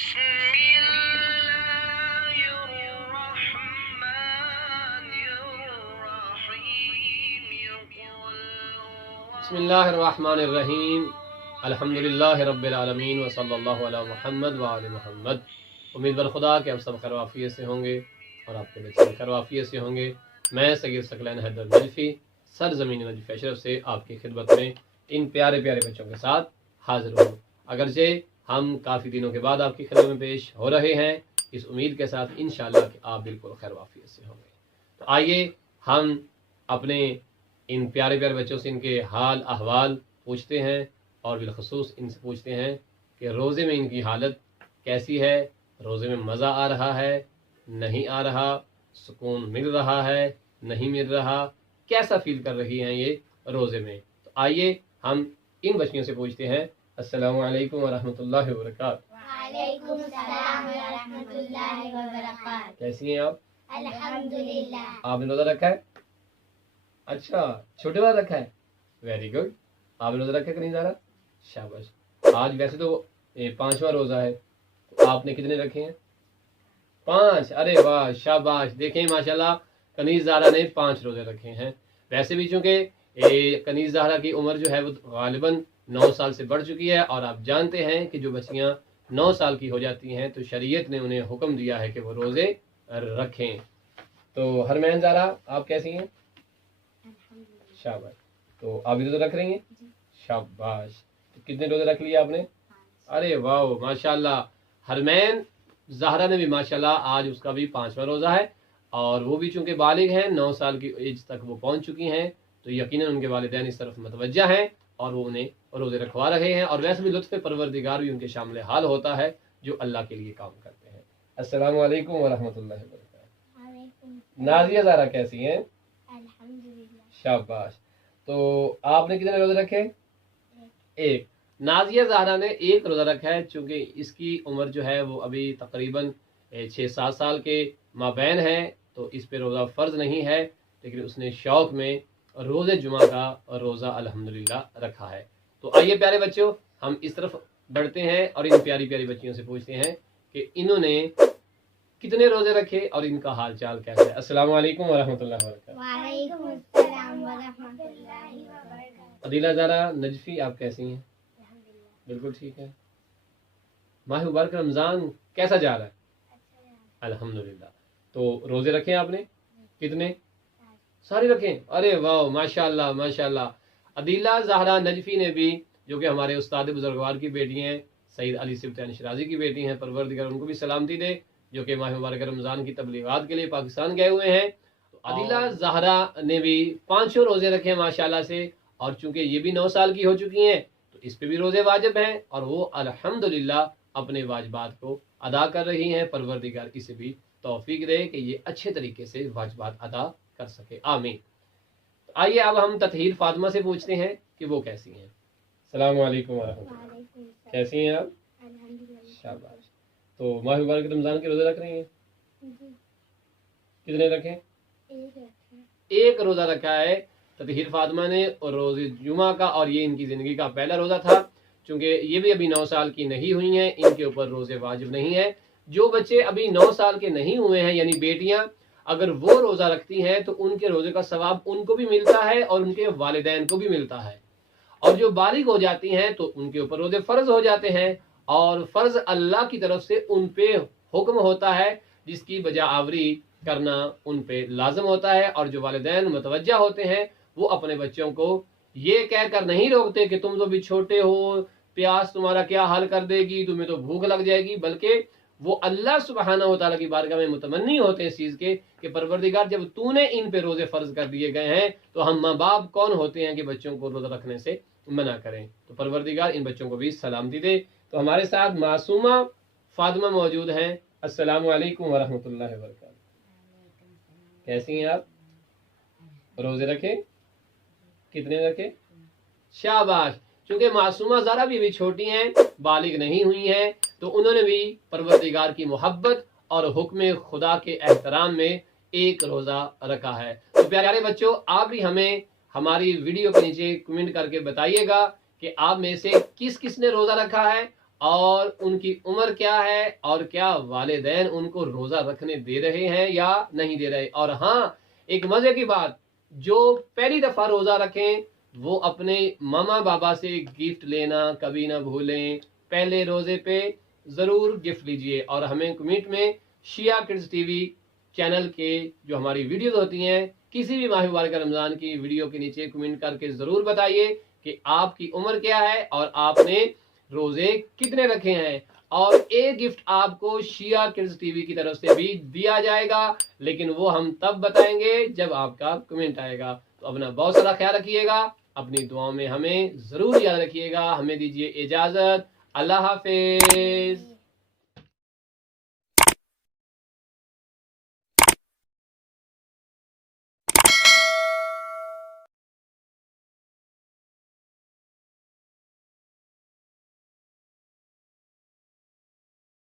بسم اللہ الرحمن الرحیم الحمدللہ رب العالمین وصلی اللہ علی محمد وآل محمد۔ امید بر خدا کہ آپ سب خیروافیت سے ہوں گے اور آپ کے بچے خیروافیت سے ہوں گے۔ میں سید ثقلین حیدر نجفی سرزمین نجف اشرف سے آپ کی خدمت میں ان پیارے پیارے بچوں کے ساتھ حاضر ہوں۔ اگرچہ ہم کافی دنوں کے بعد آپ کی خدمت میں پیش ہو رہے ہیں، اس امید کے ساتھ انشاءاللہ کہ آپ بالکل خیروافیت سے ہوں گے۔ تو آئیے ہم اپنے ان پیارے پیارے بچوں سے ان کے حال احوال پوچھتے ہیں، اور بالخصوص ان سے پوچھتے ہیں کہ روزے میں ان کی حالت کیسی ہے، روزے میں مزہ آ رہا ہے نہیں آ رہا، سکون مل رہا ہے نہیں مل رہا، کیسا فیل کر رہی ہیں یہ روزے میں۔ تو آئیے ہم ان بچیوں سے پوچھتے ہیں۔ السلام علیکم ورحمۃ اللہ وبرکاتہ۔ وعلیکم السلام ورحمۃ اللہ وبرکاتہ۔ کیسی ہیں آپ؟ الحمدللہ۔ آپ نے روزہ رکھا ہے؟ اچھا، چھوٹے والا رکھا ہے، ویری گڈ۔ آپ نے روزہ رکھا ہے کہ نہیں زارا؟ شاباش۔ آج ویسے تو 5واں روزہ ہے، تو آپ نے کتنے رکھے ہیں؟ 5۔ ارے واہ، شاباش۔ دیکھیں ماشاءاللہ کنیز زہرا نے 5 روزے رکھے ہیں۔ ویسے بھی چونکہ کنیز زہرا کی عمر جو ہے وہ غالباً 9 سال سے بڑھ چکی ہے، اور آپ جانتے ہیں کہ جو بچیاں 9 سال کی ہو جاتی ہیں تو شریعت نے انہیں حکم دیا ہے کہ وہ روزے رکھیں۔ تو حرمین زہرا آپ کیسی ہیں؟ شاباش۔ تو آپ بھی روزہ رکھ رہی ہیں؟ شاباش۔ تو کتنے روزے رکھ لیے آپ نے؟ ارے واہ، ماشاءاللہ۔ حرمین زہرا نے بھی ماشاءاللہ آج اس کا بھی 5واں روزہ ہے، اور وہ بھی چونکہ بالغ ہیں، 9 سال کی ایج تک وہ پہنچ چکی ہیں، تو یقیناً ان کے والدین اس طرف متوجہ ہیں اور وہ انہیں روزے رکھوا رہے ہیں، اور ویسے بھی لطف پروردگار بھی ان کے شامل حال ہوتا ہے جو اللہ کے لیے کام کرتے ہیں۔ السلام علیکم ورحمۃ اللہ وبرکاتہ۔ نازیہ زہرا کیسی ہیں؟ الحمدللہ۔ شاباش۔ تو آپ نے کتنے روزے رکھے؟ 1۔ نازیہ زہرا نے 1 روزہ رکھا ہے، چونکہ اس کی عمر جو ہے وہ ابھی تقریباً 6-7 سال کے مابین ہے، تو اس پہ روزہ فرض نہیں ہے، لیکن اس نے شوق میں روزے جمعہ کا روزہ الحمدللہ رکھا ہے۔ تو آئیے پیارے بچوں ہم اس طرف بڑھتے ہیں اور ان پیاری پیاری بچیوں سے پوچھتے ہیں کہ انہوں نے کتنے روزے رکھے اور ان کا حال چال کیسا ہے۔ السلام علیکم ورحمۃ اللہ وبرکاتہ۔ وعلیکم السلام ورحمۃ اللہ وبرکاتہ۔ عدیلہ زہرا نجفی آپ کیسی ہیں؟ بالکل ٹھیک ہے۔ ماہ مبارک رمضان کیسا جا رہا ہے؟ الحمدللہ۔ تو روزے رکھے آپ نے؟ کتنے؟ سارے رکھیں؟ ارے واہ، ماشاءاللہ ماشاءاللہ۔ عدیلہ زہرا نجفی نے بھی، جو کہ ہمارے استاد بزرگوار کی بیٹی ہیں، سید علی سبطین شرازی کی بیٹی ہیں، پروردگار ان کو بھی سلامتی دے، جو کہ ماہ مبارک رمضان کی تبلیغات کے لیے پاکستان گئے ہوئے ہیں۔ تو عدیلہ زہرا نے بھی 5 روزے رکھے ماشاءاللہ سے، اور چونکہ یہ بھی 9 سال کی ہو چکی ہیں تو اس پہ بھی روزے واجب ہیں، اور وہ الحمدللہ اپنے واجبات کو ادا کر رہی ہیں۔ پروردگار اسے بھی توفیق دے کہ یہ اچھے طریقے سے واجبات ادا کر سکے، آمین۔ آئیے اب ہم تطہیر فاطمہ سے پوچھتے ہیں کہ وہ کیسی ہیں۔ السلام علیکم ورحمۃ اللہ۔ کیسی ہیں آپ؟ الحمدللہ۔ شاباش۔ تو ماہ مبارک رمضان کے روزے رکھ رہی ہیں؟ کتنے رکھیں؟ 1 روزہ رکھا ہے تطہیر فاطمہ نے، اور روز جمعہ کا، اور یہ ان کی زندگی کا پہلا روزہ تھا، چونکہ یہ بھی ابھی 9 سال کی نہیں ہوئی ہیں، ان کے اوپر روزے واجب نہیں ہیں۔ جو بچے ابھی 9 سال کے نہیں ہوئے ہیں، یعنی بیٹیاں، اگر وہ روزہ رکھتی ہیں تو ان کے روزے کا ثواب ان کو بھی ملتا ہے اور ان کے والدین کو بھی ملتا ہے، اور جو بالغ ہو جاتی ہیں تو ان کے اوپر روزے فرض ہو جاتے ہیں، اور فرض اللہ کی طرف سے ان پہ حکم ہوتا ہے جس کی بجا آوری کرنا ان پہ لازم ہوتا ہے، اور جو والدین متوجہ ہوتے ہیں وہ اپنے بچوں کو یہ کہہ کر نہیں روکتے کہ تم تو بھی چھوٹے ہو، پیاس تمہارا کیا حال کر دے گی، تمہیں تو بھوک لگ جائے گی، بلکہ وہ اللہ سبحانہ و تعالیٰ کی بارگاہ میں متمنی ہوتے ہیں اس چیز کے کہ پروردگار جب تو نے ان پہ روزے فرض کر دیے گئے ہیں تو ہم ماں باپ کون ہوتے ہیں کہ بچوں کو روزہ رکھنے سے منع کریں۔ تو پروردگار ان بچوں کو بھی سلامتی دے۔ تو ہمارے ساتھ معصومہ فاطمہ موجود ہیں۔ السلام علیکم ورحمۃ اللہ وبرکاتہ۔ کیسی ہیں آپ؟ روزے رکھے؟ کتنے رکھے؟ شاباش۔ چونکہ معصومہ زہرا بھی چھوٹی ہیں، بالغ نہیں ہوئی ہیں، تو انہوں نے بھی پروردگار کی محبت اور حکم خدا کے احترام میں 1 روزہ رکھا ہے۔ تو پیارے بچوں، آپ بھی ہمیں ہماری ویڈیو کے نیچے کمنٹ کر کے بتائیے گا کہ آپ میں سے کس کس نے روزہ رکھا ہے، اور ان کی عمر کیا ہے اور کیا والدین ان کو روزہ رکھنے دے رہے ہیں یا نہیں دے رہے. اور ہاں ایک مزے کی بات، جو پہلی دفعہ روزہ رکھیں وہ اپنے ماما بابا سے گفٹ لینا کبھی نہ بھولیں. پہلے روزے پہ ضرور گفٹ لیجئے اور ہمیں کمنٹ میں شیعہ کڈز ٹی وی چینل کے جو ہماری ویڈیوز ہوتی ہیں کسی بھی ماہ مبارکہ رمضان کی ویڈیو کے نیچے کمنٹ کر کے ضرور بتائیے کہ آپ کی عمر کیا ہے اور آپ نے روزے کتنے رکھے ہیں. اور ایک گفٹ آپ کو شیعہ کڈز ٹی وی کی طرف سے بھی دیا جائے گا، لیکن وہ ہم تب بتائیں گے جب آپ کا کمنٹ آئے گا. تو اپنا بہت سارا خیال رکھیے گا، اپنی دعاؤں میں ہمیں ضرور یاد رکھیے گا. ہمیں دیجیے اجازت. اللہ حافظ.